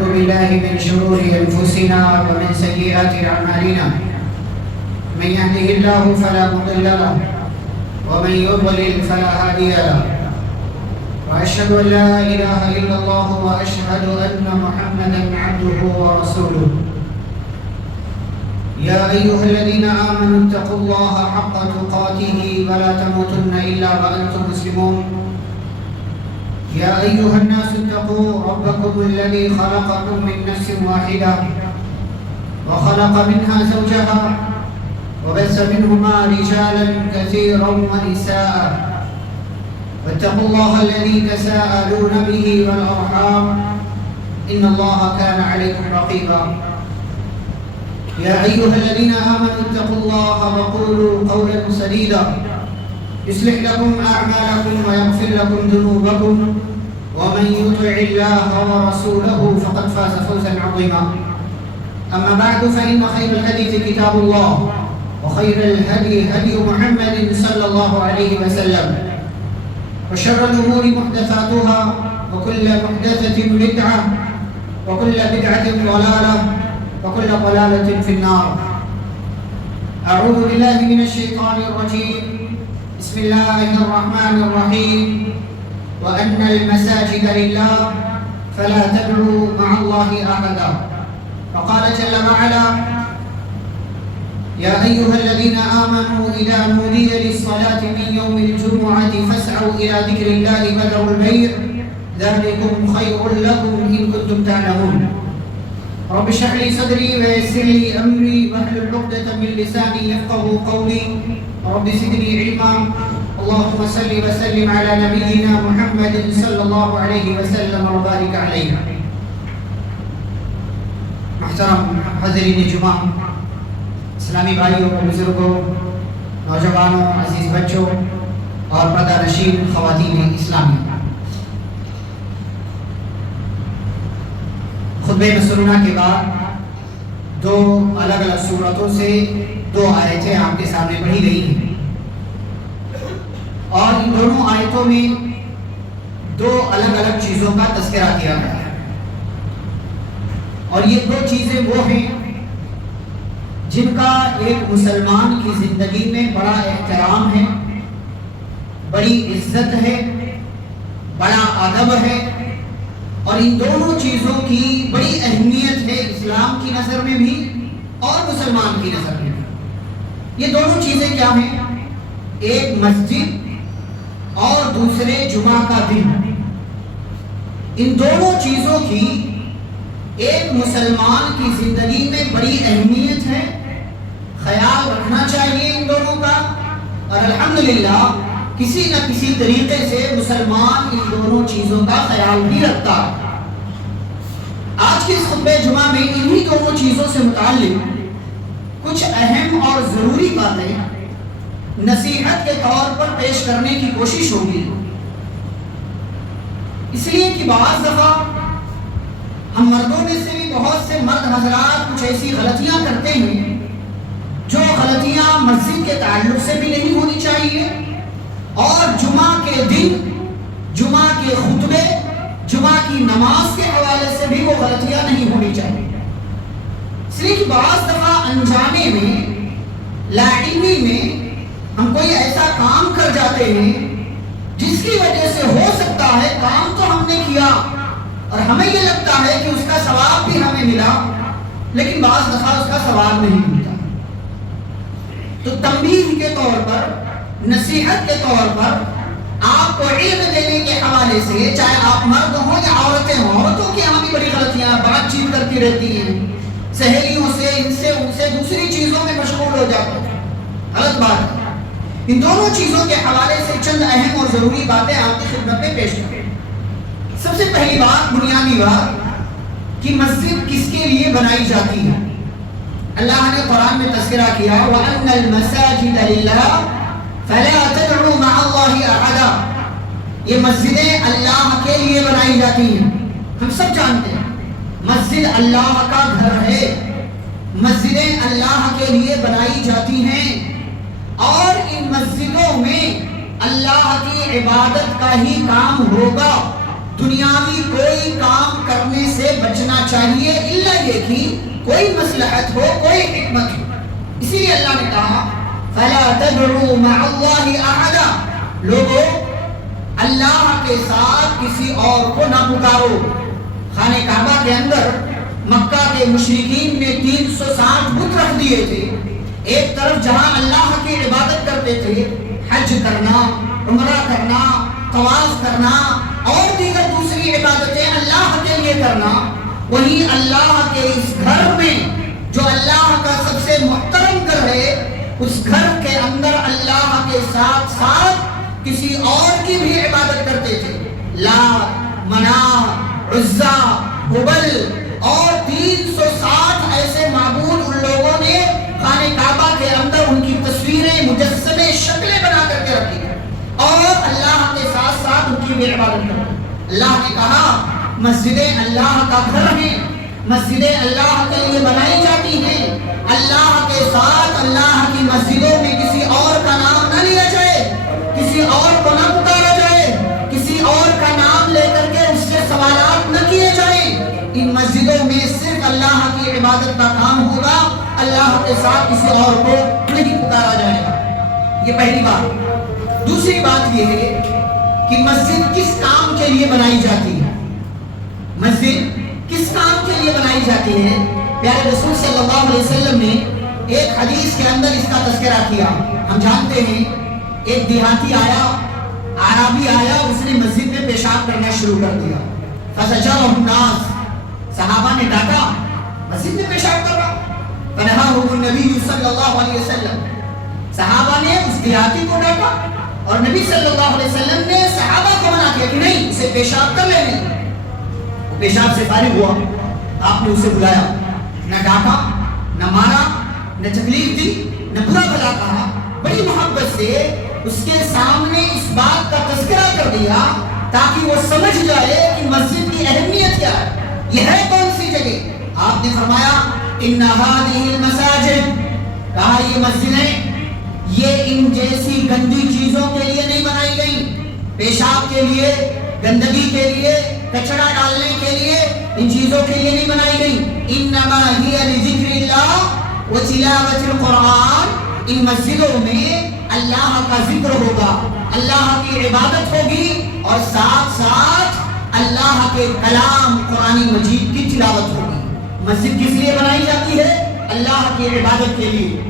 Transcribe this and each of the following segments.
ونعوذ بالله من شرور أنفسنا ومن سيئات أعمالنا من يهده الله فلا مضل له ومن يضلل فلا هادي له وأشهد أن لا إله إلا الله وأشهد أن محمدا عبده ورسوله يا أيها الذين آمنوا اتقوا الله حق تقاته ولا تموتن إلا وأنتم مسلمون يا أيها الناس اتقوا ربكم الذي خلقكم من نفس واحدة وخلق منها زوجها وبث منهما رجالا كثيرا ونساء واتقوا الله الذي تساءلون به والأرحام إن الله كان عليكم رقيبا يا أيها الذين آمنوا اتقوا الله وقولوا قولا سديدا يصلح لكم أعمالكم ويغفر لكم ذنوبكم ومن يطع الله ورسوله فقد فاز فوزا عظيما أما بعد فإن خير الحديث كتاب الله وخير الهدي هدي محمد صلى الله عليه وسلم وشر الأمور محدثاتها وكل محدثة بدعة وكل بدعة ضلالة وكل ضلالة في النار أعوذ بالله من الشيطان الرجيم بسم الله الرحمن الرحيم وأن المساجد لله فلا تدعوا مع الله أحدا فقال جل وعلا يا أيها الذين آمنوا إذا نودي للصلاة من يوم الجمعة فاسعوا إلى ذكر الله وذروا البيع ذلكم خير لكم إن كنتم تعلمون رب اشرح لي صدري ويسر لي أمري واحلل عقدة من لساني يفقهوا قولي رب زدني علما اللهم صل وسلم على نبينا محمد صلى الله عليه وسلم وبارك عليه. محترم حاضرین جمعہ، اسلامی بھائیوں، بزرگوں، نوجوانوں، عزیز بچوں اور پردہ نشین خواتین اسلامی، خطبہ مسنونہ کے بعد دو الگ الگ صورتوں سے دو آیتیں آپ کے سامنے پڑھی گئی ہیں اور ان دونوں آیتوں میں دو الگ الگ چیزوں کا تذکرہ کیا گیا ہے اور یہ دو چیزیں وہ ہیں جن کا ایک مسلمان کی زندگی میں بڑا احترام ہے، بڑی عزت ہے، بڑا ادب ہے اور ان دونوں چیزوں کی بڑی اہمیت ہے اسلام کی نظر میں بھی اور مسلمان کی نظر میں بھی۔ یہ دونوں چیزیں کیا ہیں؟ ایک مسجد اور دوسرے جمعہ کا دن۔ ان دونوں چیزوں کی ایک مسلمان کی زندگی میں بڑی اہمیت ہے، خیال رکھنا چاہیے ان دونوں کا، اور الحمدللہ کسی نہ کسی طریقے سے مسلمان ان دونوں چیزوں کا خیال بھی رکھتا ہے۔ آج کے اس خطبہ جمعہ میں انہی دونوں چیزوں سے متعلق کچھ اہم اور ضروری باتیں نصیحت کے طور پر پیش کرنے کی کوشش ہوگی، اس لیے کہ بعض دفعہ ہم مردوں میں سے بھی بہت سے مرد حضرات کچھ ایسی غلطیاں کرتے ہیں جو غلطیاں مسجد کے تعلق سے بھی نہیں ہونی چاہیے اور جمعہ کے دن، جمعہ کے خطبے، جمعہ کی نماز کے حوالے سے بھی وہ غلطیاں نہیں ہونی چاہیے۔ اس لیے کہ بعض دفعہ انجانے میں، لاعلمی میں ہم کوئی ایسا کام کر جاتے ہیں جس کی وجہ سے ہو سکتا ہے کام تو ہم نے کیا اور ہمیں یہ لگتا ہے کہ اس کا ثواب بھی ہمیں ملا، لیکن بعض دفعہ اس کا ثواب نہیں ملتا۔ تو تنبیہ کے طور پر، نصیحت کے طور پر آپ کو علم دینے کے حوالے سے، چاہے آپ مرد ہوں یا عورتیں ہوں، عورتوں کی یہاں بھی بڑی غلطیاں، بات چیت کرتی رہتی ہیں، سہیلیوں سے، ان سے، ان سے، دوسری چیزوں میں مشغول ہو جاتے ہیں، غلط بات ہے۔ ان دونوں چیزوں کے حوالے سے چند اہم اور ضروری باتیں آپ کی خدمت میں پیش کریں۔ سب سے پہلی بات، بنیادی بات، کہ مسجد کس کے لیے بنائی جاتی ہے؟ اللہ نے قرآن میں تذکرہ کیا وَأَنَّ الْمَسَاجِدَ لِلَّهِ فَلَا تَدْعُوا مَعَ اللَّهِ أَحَدًا۔ یہ مسجدیں اللہ کے لیے بنائی جاتی ہیں۔ ہم سب جانتے ہیں مسجد اللہ کا گھر ہے، مسجدیں اللہ کے لیے بنائی جاتی ہیں اور ان مسجدوں میں اللہ کی عبادت کا ہی کام ہوگا، دنیاوی کوئی کام کرنے سے بچنا چاہیے الا یہ کہ کوئی مصلحت ہو، کوئی حکمت ہو۔ اسی لیے اللہ نے کہا فَلَا تَدْعُوا مَعَ اللَّهِ أَحَدًا، لوگوں اللہ کے ساتھ کسی اور کو نہ پکارو۔ خانہ کعبہ کے اندر مکہ کے مشرکین نے 360 بت رکھ دیے تھے۔ ایک طرف جہاں اللہ کی عبادت کرتے تھے، حج کرنا، عمرہ کرنا، طواف کرنا اور دیگر دوسری عبادتیں اللہ کے لیے کرنا، وہیں اللہ کے اس گھر میں جو اللہ کا سب سے محترم گھر ہے، اس گھر کے اندر اللہ کے ساتھ ساتھ کسی اور کی بھی عبادت کرتے تھے۔ لات، منات، عزا، ہبل اور 360 ایسے معبود ان لوگوں نے خانہ کعبہ کے اندر ان کی تصویریں، مجسمے، شکلیں بنا کر کے رکھی اور اللہ کے ساتھ ساتھ ان کی بھی عبادت کرتے۔ اللہ نے کہا مسجدیں اللہ کا گھر ہیں، مسجدیں اللہ کے لیے بنائی جاتی ہیں، اللہ کے ساتھ اللہ کی مسجدوں میں کسی اور کا نام نہ لیا جائے، کسی اور کو نہ پکارا جائے، کسی اور کا نام لے کر کے اس سے سوالات نہ کیے جائیں۔ ان مسجدوں میں صرف اللہ کی عبادت کا کام ہوگا، اللہ کے ساتھ کسی اور کو نہیں پکارا جائے گا۔ یہ پہلی بات۔ دوسری بات یہ ہے کہ مسجد کس کام کے لیے بنائی جاتی ہے؟ مسجد کس کام کے لیے بنائی جاتی ہے؟ پیارے رسول صلی اللہ علیہ وسلم نے ایک حدیث کے اندر اس کا تذکرہ کیا۔ ہم جانتے ہیں ایک دیہاتی آیا، عربی آیا، اس نے مسجد میں پیشاب کرنا شروع کر دیا۔ فزجرہ الناس، صحابہ نے ڈانٹا، مسجد میں پیشاب کر رہا۔ فنہاہ النبی صلی اللہ علیہ وسلم، صحابہ نے اس دیہاتی کو ڈانٹا اور نبی صلی اللہ علیہ وسلم نے صحابہ کو منع کیا کہ نہیں، اسے پیشاب کر لینے۔ وہ پیشاب سے فارغ ہوا، آپ نے اسے بلایا، نہ ڈانٹا، نہ مارا، نہ تکلیف دی، نہ برا بھلا کہا، بڑی محبت سے اس کے سامنے اس بات کا تذکرہ کر دیا تاکہ وہ سمجھ جائے کہ مسجد کی اہمیت کیا ہے، یہ ہے کون سی جگہ۔ آپ نے فرمایا ان هذه المساجد، کہا یہ مسجدیں یہ ان جیسی گندی چیزوں کے لیے نہیں بنائی گئی، پیشاب کے لیے، گندگی کے لیے، کچرا ڈالنے کے لیے، ان چیزوں کے لیے نہیں بنائی گئی۔ انما ہی لذکر اللہ وتلاوت القرآن، ان مسجدوں میں اللہ کا ذکر ہوگا، اللہ کی عبادت ہوگی اور ساتھ ساتھ اللہ کے کلام قرآن مجید کی تلاوت ہوگی۔ مسجد کس لیے بنائی جاتی ہے؟ اللہ کی عبادت کے لیے،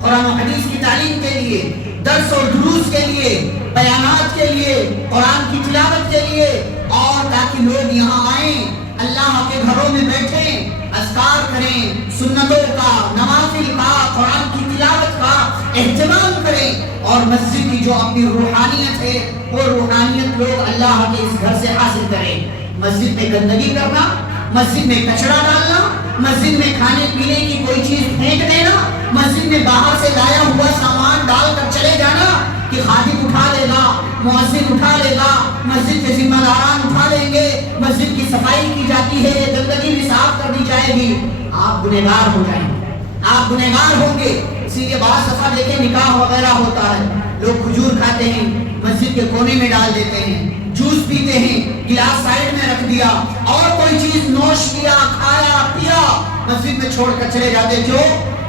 قرآن و حدیث کی تعلیم کے لیے، درس اور دروس کے لیے، بیانات کے لیے، قرآن کی تلاوت کے لیے، اور تاکہ لوگ یہاں آئیں، اللہ کے گھروں میں بیٹھیں، اذکار کریں، سنتوں کا، نوافل کا، قرآن کی تلاوت کا اہتمام کریں، اور مسجد کی جو اپنی روحانیت ہے وہ روحانیت لوگ اللہ کے اس گھر سے حاصل کریں۔ مسجد میں گندگی کرنا، مسجد میں کچرا ڈالنا، مسجد میں کھانے پینے کی کوئی چیز پھینک دینا، مسجد میں باہر سے لایا ہوا سامان ڈال کر چلے جانا کہ خادم اٹھا لے گا، مؤذن اٹھا لے گا، مسجد کے ذمہ داران اٹھا لیں گے، مسجد کی صفائی کی جاتی ہے، گندگی بھی صاف کر دی جائے گی، آپ گنہگار ہو جائیں گے، آپ گنہگار ہوں گے۔ اسی لیے بعض دفعہ دیکھیں نکاح وغیرہ ہوتا ہے، لوگ کھجور کھاتے ہیں، مسجد کے کونے میں ڈال دیتے ہیں، جوس پیتے ہیں، گلاس سائڈ میں رکھ دیا، اور کوئی چیز نوش کیا، کھایا پیا، مسجد میں چھوڑ کر چلے جاتے، جو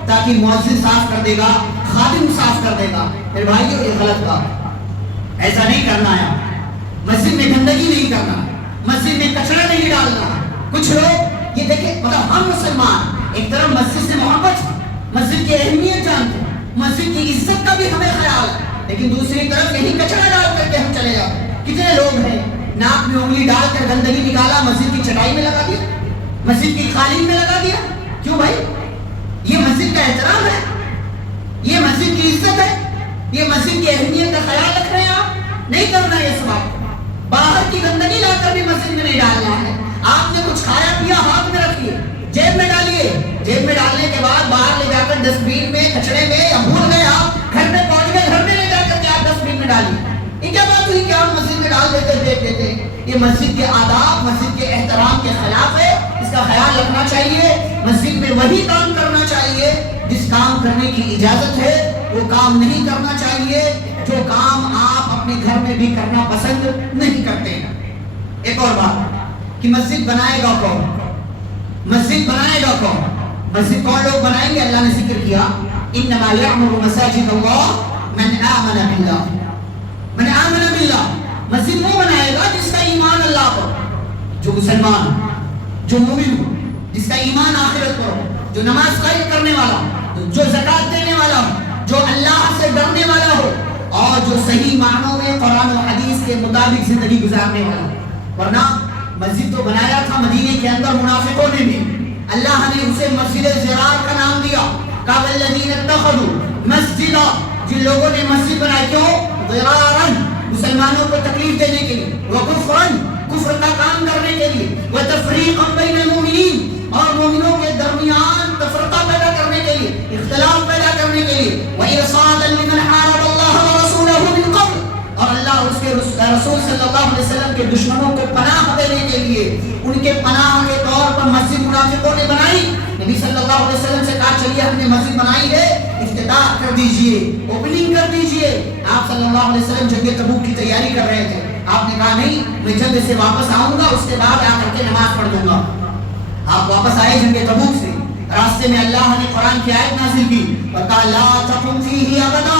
تاکہ مؤذن صاف کر دے گا، خادم صاف کر دے گا۔ پھر بھائیو یہ غلط بات، ایسا نہیں کرنا ہے۔ مسجد میں گندگی نہیں کرنا، مسجد میں کچرا نہیں ڈالنا۔ کچھ لوگ یہ دیکھیں، مطلب ہم مسلمان ایک طرف مسجد سے محبت، مسجد کی اہمیت جانتے ہیں، مسجد کی عزت کا بھی ہمیں خیال ہے، لیکن دوسری طرف یہی کچرا ڈال کر کے ہم چلے جاتے ہیں۔ کتنے لوگ ہیں ناک میں انگلی ڈال کر گندگی نکالا، مسجد کی چٹائی میں لگا دیا، مسجد کی قالین میں لگا دیا۔ کیوں بھائی؟ یہ مسجد کا احترام ہے، یہ مسجد کی عزت ہے، یہ مسجد کی اہمیت کا خیال رکھ رہے ہیں آپ؟ نہیں کرنا یہ سب۔ باہر کی گندگی لا کر بھی مسجد میں نہیں ڈالنا ہے۔ آپ نے کچھ کھایا پیا، ہاتھ میں رکھیے، جیب میں ڈالیے، جیب میں ڈالنے کے بعد باہر لے جا کر ڈسٹ بین میں، کچڑے میں، یا بھول گئے آپ گھر میں پہنچ گئے، گھر میں لے جا کر کے آپ ڈسٹ بین میں ڈالیے۔ یہ کیا بات ہوئی کہ آپ مسجد میں ڈال دیتے دیکھ دیتے؟ یہ مسجد کے آداب، مسجد کے احترام کے خلاف ہے، اس کا خیال رکھنا چاہیے۔ مسجد میں وہی کام کرنا چاہیے جس کام کرنے کی اجازت ہے، وہ کام نہیں کرنا چاہیے جو کام آپ اپنے گھر میں بھی کرنا پسند نہیں کرتے ہیں۔ ایک اور بات کہ مسجد بنائے گا کون؟ مسجد بنائے گا کون؟ مسجد کون لوگ بنائیں گے؟ اللہ نے ذکر کیا انما یعمر مساجد اللہ من آمن باللہ، من آمن باللہ، مسجد وہ بنائے گا جس کا ایمان اللہ پر، جو مسلمان، جو مومن ہو، جس کا ایمان آخرت پر ہو، جو نماز قائم کرنے والا ہو، جو زکوٰۃ دینے والا ہو، جو اللہ سے ڈرنے والا ہو، اور جو صحیح معنوں میں قرآن و حدیث کے مطابق زندگی گزارنے والا ہو۔ ورنہ مسجد تو بنایا تھا مدینے کے اندر منافقوں نے بھی، اللہ نے اسے مسجد ضرار کا نام دیا، کہا والذین اتخذوا مسجدا، جن لوگوں نے مسجد بنائی، کیوں؟ ضرارا، مسلمانوں کو تکلیف دینے کے لیے، وکفرا، کفر کا کام کرنے کے لیے، وتفریقا بین المؤمنین، اور مومنوں کے درمیان تفرقہ پیدا کرنے کے لیے، اختلاف پیدا کرنے کے لیے، وإرصادا لمن حارب اللہ ورسولہ من قبل، اور اللہ اور اس کے رسول صلی اللہ علیہ وسلم کے دشمنوں کو پناہ دینے کے لیے ان کے پناہ کے طور پر مسجد منافقوں نے بنائی۔ نبی صلی اللہ علیہ وسلم سے کہا چلیے ہم نے مسجد بنائی ہے، افتتاح کر دیجئے، اوپننگ کر دیجئے۔ آپ صلی اللہ علیہ وسلم جنگ تبوک کی تیاری کر رہے تھے، آپ نے کہا نہیں میں جنگ سے واپس آؤں گا، اس کے بعد آ کر کے نماز پڑھ دوں گا۔ آپ واپس آئے جنگ تبوک سے، راستے میں اللہ نے قرآن کی آیت نازل کی اور کہا لا تقم فیہ ابدا،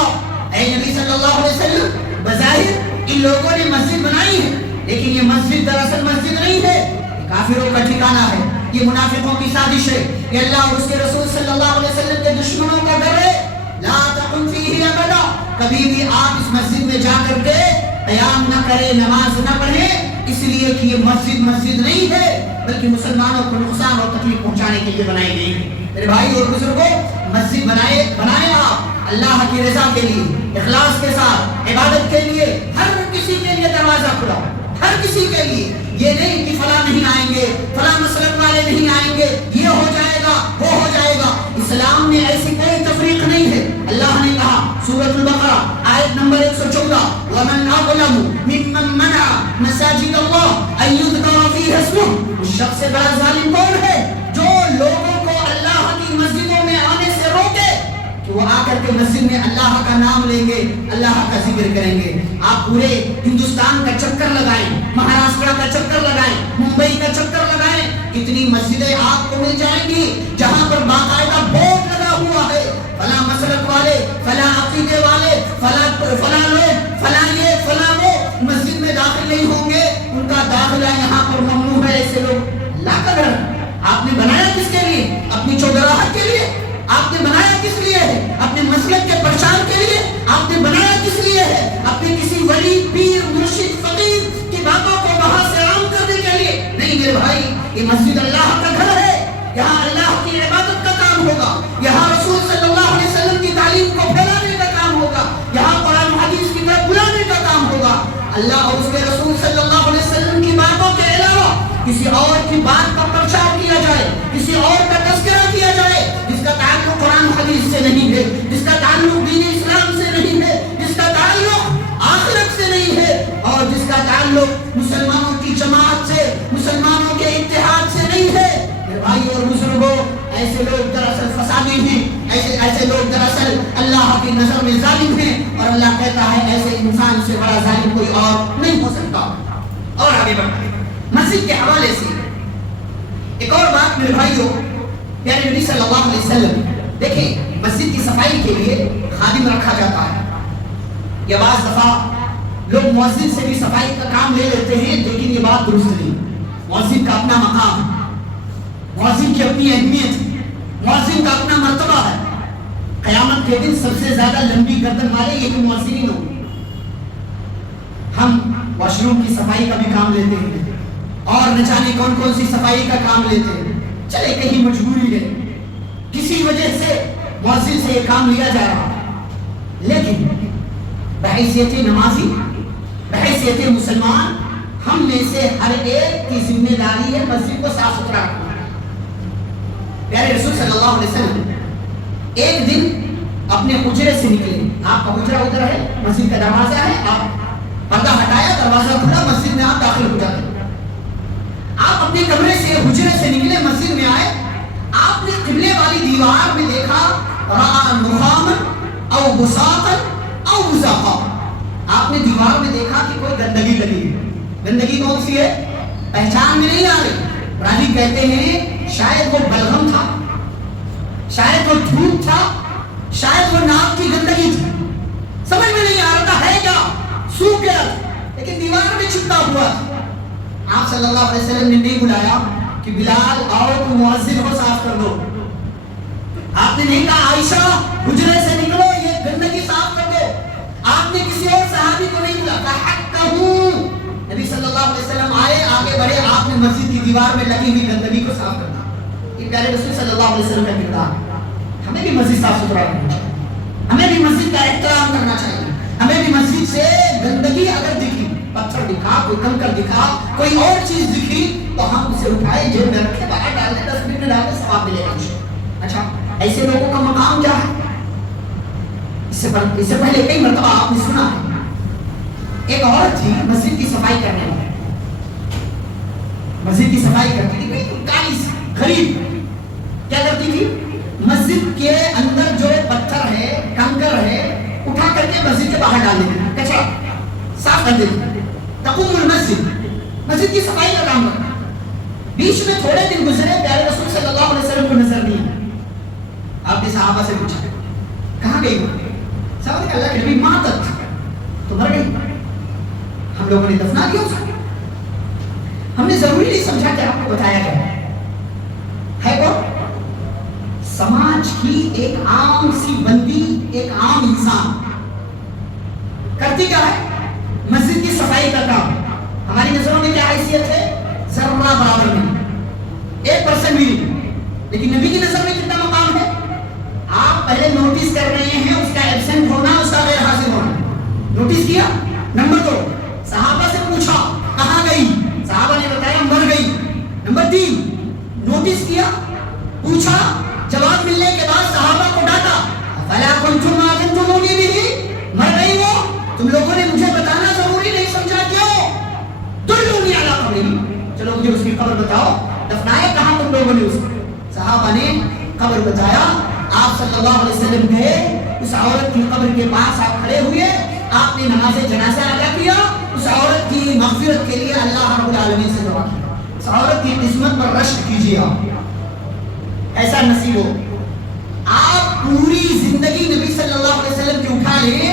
اے نبی صلی اللہ علیہ وسلم بظاہر ان لوگوں نے مسجد بنائی ہے لیکن یہ مسجد دراصل مسجد نہیں ہے، یہ کافروں کا ٹھکانہ ہے، یہ منافقوں کی سازش ہے، یہ اللہ اور اس کے رسول صلی اللہ علیہ وسلم کے دشمنوں کا گھر ہے۔ لا تقم فیہ ابدا، کبھی بھی آپ اس مسجد میں جا کر کے قیام نہ کریں، نماز نہ پڑھیں، اس لیے کہ یہ مسجد مسجد نہیں ہے بلکہ مسلمانوں کو نقصان اور تکلیف پہنچانے کے لیے بنائی گئی ہے۔ میرے بھائی اور بزرگوں، مسجد بنائے آپ اللہ کی رضا کے لیے، اخلاص کے ساتھ، عبادت کے لیے، ہر کسی کے لیے دروازہ کھلا، ہر کسی کے لیے، یہ نہیں کہ فلاں نہیں آئیں گے، فلاں مسلک والے نہیں آئیں گے، یہ ہو جائے گا وہ ہو جائے گا۔ اسلام میں ایسی کوئی تفریق نہیں ہے۔ اللہ نے کہا سورۃ البقرہ آیت نمبر 114 وَمَنْ أَظْلَمُ مِمَّنْ مَنَعَ مَسَاجِدَ اللَّهِ أَن يُذْكَرَ فِيهَا اسْمُهُ، اس شخص سے بڑا ظالم کون ہے جو لوگوں کو اللہ کی مسجدوں میں آنے سے روکے کہ وہ آ کر کے مسجد میں اللہ کا نام لیں گے، اللہ کا ذکر کریں گے۔ آپ پورے ہندوستان کا چکر لگائیں، مہاراشٹر کا چکر لگائیں، ممبئی کا چکر لگائیں، کتنی مسجدیں آپ کو مل جائیں گی جہاں پر باقاعدہ بورڈ لگا ہوا ہے فلاں مسلک والے، فلاں عقیدے والے، فلاں لوگ، فلاں یہ فلاں وہ مسجد میں داخل نہیں ہوں گے، ان کا داخلہ یہاں پر ممنوع ہے۔ ایسے لوگ اللہ کا گھر آپ نے بنایا کس کے لیے؟ اپنی چودراہٹ کے لیے؟ آپ نے بنایا کس لیے ہے؟ اپنے مسلک کے پرچار کے لیے؟ آپ نے بنایا کس لیے ہے؟ اپنے کسی ولی، پیر، مرشد، فقیر کی باتوں کو وہاں سے عام کرنے کے لیے نہیں۔ میرے بھائی، یہ مسجد اللہ کا گھر ہے، یہاں اللہ کی عبادت کا کام ہوگا، یہاں رسول صلی اللہ علیہ وسلم کی تعلیم کو پھیلانے کا کام ہوگا، یہاں قرآن حدیث کی طرف بلانے کا کام ہوگا۔ اللہ اور اس کے رسول صلی اللہ علیہ وسلم کی باتوں کے علاوہ کسی اور کی بات کا پرچار کیا جائے، کسی اور کا تذکرہ کیا جائے جس کا تعلق قرآن حدیث سے نہیں ہے، جس کا تعلق دین اسلام سے نہیں ہے، جس کا تعلق آخرت سے نہیں ہے، اور جس کا تعلق مسلمانوں کی جماعت سے، مسلمانوں کے اتحاد سے نہیں ہے۔ میرے بھائی اور بزرگوں، ایسے لوگ دراصل فسادی ہیں، ایسے لوگ دراصل اللہ کی نظر میں ظالم ہیں، اور اللہ کہتا ہے ایسے انسان سے بڑا ظالم کوئی اور نہیں ہو سکتا۔ اور آگے بڑھتے ہیں مسجد کے حوالے سے ایک اور بات میرے بھائیوں، پیارے نبی صلی اللہ علیہ وسلم، دیکھیں مسجد کی صفائی کے لیے خادم رکھا جاتا ہے۔ یہ بعض دفعہ لوگ مؤذن سے بھی صفائی کا کام لے لیتے ہیں، لیکن یہ بات درست نہیں۔ مؤذن کا اپنا مقام، مؤذن کی اپنی اہمیت، مؤذن کا اپنا مرتبہ ہے۔ قیامت کے دن سب سے زیادہ لمبی گردن والے یہی مؤذنین ہوں گے۔ ہم واش روم کی صفائی کا بھی کام لیتے ہیں اور نہ جانے کون کون سی صفائی کا کام لیتے ہیں، چلے کہیں مجبوری ہے، کسی وجہ سے مؤذن سے یہ کام لیا جا رہا ہے، لیکن بحیثیت نمازی، بحیثیت مسلمان، ہم میں سے ہر ایک کی ذمہ داری ہے مسجد کو صاف ستھرا رکھنا۔ پیارے رسول صلی اللہ علیہ وسلم ایک دن اپنے حجرے سے نکلے، آپ کا حجرہ ادھر ہے، مسجد کا دروازہ ہے، آپ پردہ ہٹایا، دروازہ کھلا، مسجد میں آپ داخل ہو جاتے۔ آپ اپنے کمرے سے، حجرے سے نکلے، مسجد میں آئے، آپ نے قبلے والی دیوار میں دیکھا رأى نخاما او بساطا او بزاقا، آپ نے دیوار میں دیکھا کہ کوئی گندگی لگی ہے۔ گندگی کون سی ہے؟ پہچان میں نہیں آ رہی۔ راوی کہتے ہیں شاید وہ بلغم تھا، شاید وہ دھوپ تھا، شاید وہ ناک کی گندگی تھی، سمجھ میں نہیں آ رہا تھا ہے کیا، سوکھ گیا، لیکن دیوار میں چپتا ہوا تھا۔ آپ صلی اللہ علیہ وسلم نے نہیں بلایا کہ بلال آؤ تم مؤذن ہو صاف کر دو، آپ نے نہیں کہا عائشہ حجرے سے نکلو یہ گندگی صاف کر دو، آپ نے کسی اور صحابی کو نہیں بلایا، حق کہوں نبی صلی اللہ علیہ وسلم آئے، آگے بڑھے، آپ نے مسجد کی دیوار میں لگی ہوئی گندگی کو صاف کر دیا۔ یہ پیارے رسول صلی اللہ علیہ وسلم کا کردار ہے۔ ہمیں بھی مسجد صاف ستھرا رکھنا چاہیے، ہمیں بھی مسجد کا احترام کرنا چاہیے، ہمیں بھی مسجد سے گندگی اگر دکھی، پتھر دکھا، کوئی کنکر دکھا، کوئی اور چیز دکھی تو ہم اسے اٹھائے، جیب میں رکھے، باہر ڈال دیں، ڈسٹ بن میں ڈال دیں، ثواب ملے گا۔ اچھا ایسے لوگوں کا مقام کیا ہے؟ اس سے پہلے کئی مرتبہ آپ نے سنا ہے، ایک عورت تھی مسجد کی صفائی کرنے والی، مسجد کی صفائی کرتی تھی، بالکل کالی غریب، کیا کرتی تھی؟ مسجد کے اندر جو پتھر ہے، کنکر ہے، اٹھا کر کے مسجد کے باہر ڈال دیتی، کچرا صاف کر دیتی، تقوم المسجد، مسجد کی صفائی کا کام کرتا۔ بیچ میں تھوڑے دن گزرے، پیارے رسول صلی اللہ علیہ وسلم کو نظر نہیں، آپ نے صحابہ سے پوچھا کہاں گئی وہ؟ صحابہ نے کہا اللہ کے نبی ماتت، تو مر گئی، ہم لوگوں نے دفنا دیا اسے، ہم نے ضروری نہیں سمجھا کہ آپ کو بتایا گیا ہے کون؟ سماج کی ایک عام سی بندی، ایک عام انسان کرتی کیا ہے؟ مسجد کی صفائی کا کام۔ ہماری نظروں میں کیا حیثیت ہے؟ ذرہ برابر نہیں، 1% بھی نہیں، لیکن نبی کی نظر میں کتنا مقام ہے؟ آپ پہلے نوٹس کر رہے ہیں اس کا ایبسنٹ ہونا، اس کا غیر حاضر ہونا، نوٹس کیا؟ نمبر 2 صحابہ سے پوچھا کہاں گئی، صحابہ نے بتایا مر گئی۔ نمبر 3 نوٹس کیا، پوچھا، جواب ملنے کے بعد صحابہ کو ڈانٹا، فلا کنتم آذنتمونی بہ، مر گئی وہ، تم لوگوں نے مجھے بتانا ضروری نہیں سمجھا، کیوں؟ دلونی علی قبرہ، چلو مجھے اس کی قبر بتاؤ، دفنایا کہاں تم لوگوں نے اس کو؟ صحابہ نے قبر بتایا، آپ صلی اللہ علیہ وسلم گئے، اس عورت کی قبر کے پاس آپ کھڑے ہوئے، آپ نے نماز جنازہ ادا کیا، اس عورت کی مغفرت کے لیے اللہ رب العالمین سے دعا کی، اس عورت کی قسمت پر رشک کیجیے، آپ ایسا نصیب ہو۔ آپ پوری زندگی نبی صلی اللہ علیہ وسلم کی اٹھا لیں،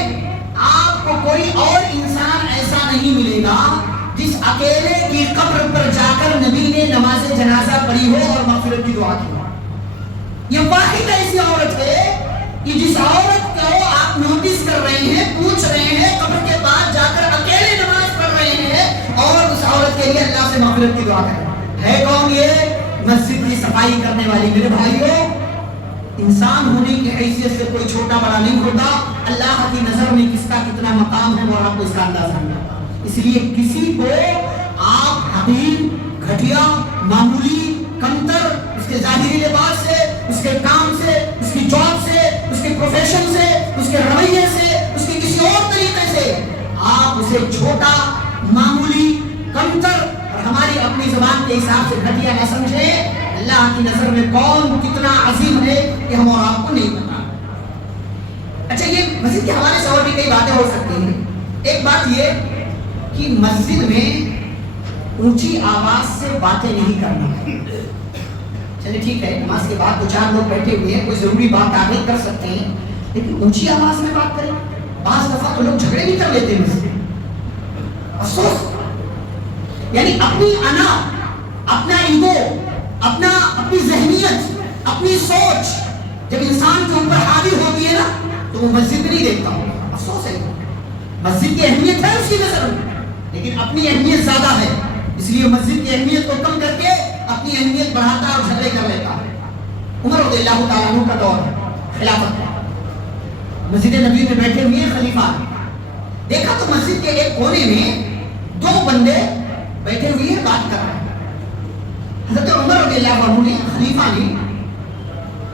آپ کو کوئی اور انسان ایسا نہیں ملے گا جس اکیلے کی قبر پر جا کر نبی نے نماز جنازہ پڑھی ہو اور مغفرت کی دعا کی ہو۔ یہ واحد ایسی عورت ہے کہ جس عورت کو آپ نوٹس کر رہے ہیں، پوچھ رہے ہیں، قبر کے بعد جا کر اکیلے نماز پڑھ رہے ہیں اور اس عورت کے لیے اللہ سے مغفرت کی دعا کر رہے ہیں۔ ہے کون یہ؟ مسجد کی صفائی کرنے والی۔ میرے بھائیوں، انسان ہونے کی حیثیت سے کوئی چھوٹا بڑا نہیں ہوتا، اللہ کی نظر میں کس کا کتنا مقام ہے اور آپ کو اس کا اندازہ نہیں ہوتا۔ اس لیے کسی کو آپ حقیر، گھٹیا، معمولی، کمتر، اس کے ظاہری لباس سے، اس کے کام سے، اس کی جاب سے، اس کے پروفیشن سے، اس کے رویے سے، اس کے کسی اور طریقے سے آپ اسے چھوٹا، معمولی، کمتر اور ہماری اپنی زبان کے حساب سے گھٹیا نہ سمجھیں۔ اللہ کی نظر میں کون کتنا عظیم ہے یہ ہم اور آپ کو نہیں پتا۔ اچھا، یہ مسجد کے حوالے سے اور بھی کئی باتیں ہو سکتی ہیں۔ ایک بات یہ کہ مسجد میں اونچی آواز سے باتیں نہیں کرنا۔ چلے ٹھیک ہے، نماز کے بعد 2-4 لوگ بیٹھے ہوئے ہیں، کوئی ضروری بات آگے کر سکتے ہیں، لیکن اونچی آواز میں بات کریں۔ بعض دفعہ تو لوگ جھگڑے بھی کر لیتے ہیں مسجد میں۔ افسوس، یعنی اپنی انا، اپنا ایگو، اپنی ذہنیت، اپنی سوچ جب انسان کے اوپر حاوی ہوتی ہے نا تو وہ مسجد میں نہیں دیکھتا ہوں۔ افسوس ہے، مسجد کی اہمیت ہے اس کی نظر میں، لیکن اپنی اہمیت زیادہ ہے، اس لیے مسجد کی اہمیت کو کم کر کے اپنی اہمیت بڑھاتا اور جھگڑے کر لیتا ہے۔ عمر رضی اللہ تعالیٰ عنہ کا دور ہے، خلافت کا، مسجد نبی میں بیٹھے ہوئے خلیفہ، دیکھا تو مسجد کے ایک کونے میں 2 بندے بیٹھے ہوئے ہیں، بات کر رہے ہیں۔ حضرت عمر رضی اللہ عنہ نے، خلیفہ نے،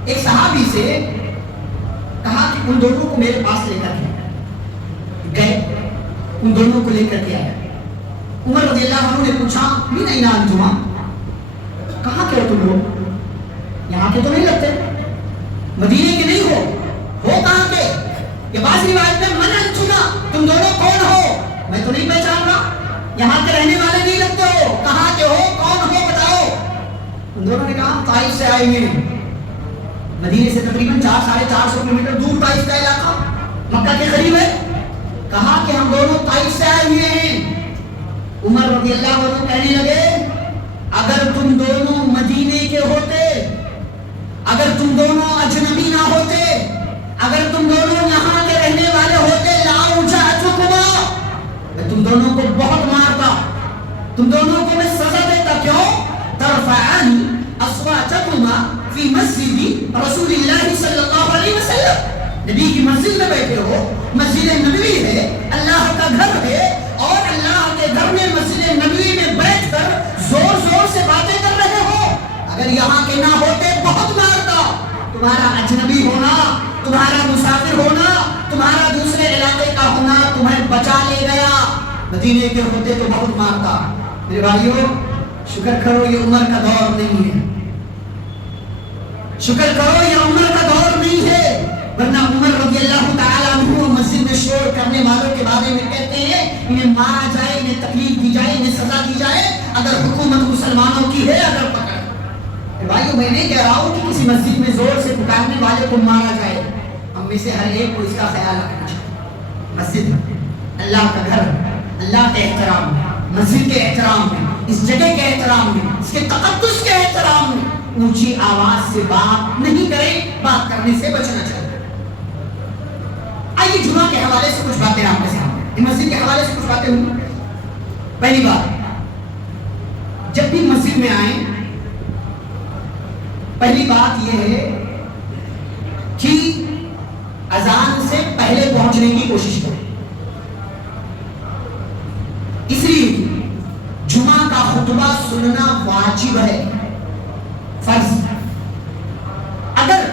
ایک صحابی سے کہا کہ ان دونوں کو میرے پاس لے کر گئے، ان دونوں کو لے کر کے آیا۔ عمر رضی اللہ عنہ نے پوچھا، من این انتما، کہاں کے ہو تم لوگ؟ یہاں کے تو نہیں لگتے، مدینے کے نہیں ہو کہاں کے؟ یہ بعض روایت میں من انتما، تم دونوں کون ہو؟ میں تو نہیں پہچان رہا، یہاں کے رہنے والے نہیں لگتے ہو، کہاں کے ہو، کون ہو، بتاؤ۔ ان دونوں نے کہا ہم طائف سے آئے ہوئے ہیں. مدینے سے تقریباً 400-450 کلومیٹر دور طائف کا علاقہ مکہ کے قریب ہے. کہا کہ ہم دونوں طائف سے آئے ہوئے ہیں. عمر رضی اللہ عنہ کہنے لگے اگر تم دونوں مدینے کے ہوتے, اگر تم دونوں اجنبی نہ ہوتے, اگر تم دونوں یہاں کے رہنے والے ہوتے, لَأَوْجَعْتُكُمَا, میں تم دونوں کو بہت مارتا, تم دونوں کو میں سزا دیتا. کیوں؟ ترفعان اصواتكما فی مسجد رسول اللہ صلی اللہ علیہ وسلم. نبی کی مسجد میں بیٹھے ہو, مسجد نبوی ہے, اللہ کا گھر ہے, اور اللہ کے گھر میں مسجد نبوی میں بیٹھ کر زور زور سے باتیں کر رہے ہو. اگر یہاں کے نہ ہوتے بہت مارتا. تمہارا اجنبی ہونا, تمہارا مسافر ہونا, تمہارا دوسرے علاقے کا ہونا تمہیں بچا لے گیا. مدینے کے ہوتے تو بہت مارتا. میرے بھائیو, شکر کرو یہ عمر کا دور نہیں ہے, شکر کرو یہ عمر کا دور نہیں ہے. ورنہ عمر رضی اللہ تعالیٰ عنہ مسجد میں شور کرنے والوں کے بارے میں کہتے ہیں انہیں مارا جائے, انہیں تکلیف دی جائے, انہیں سزا دی جائے اگر حکومت مسلمانوں کی ہے, اگر پکڑ. بھائیو میں نہیں کہہ رہا ہوں کہ کسی مسجد میں زور سے پکارنے والے کو مارا جائے. ہم میں سے ہر ایک کو اس کا خیال رکھنا چاہیے. مسجد اللہ کا گھر, اللہ کے احترام میں, مسجد کے احترام میں, اس جگہ کے احترام میں, اس کے تقدس کے احترام میں اونچی آواز سے بات نہیں کریں, بات کرنے سے بچنا چاہیے. آئیے جمعہ کے حوالے سے کچھ باتیں آپ کے سامنے, مسجد کے حوالے سے کچھ باتیں ہوں. پہلی بات, جب بھی مسجد میں آئیں پہلی بات یہ ہے کہ اذان سے پہلے پہنچنے کی کوشش کریں. اس لیے جمعہ کا خطبہ سننا واجب ہے, فرض. اگر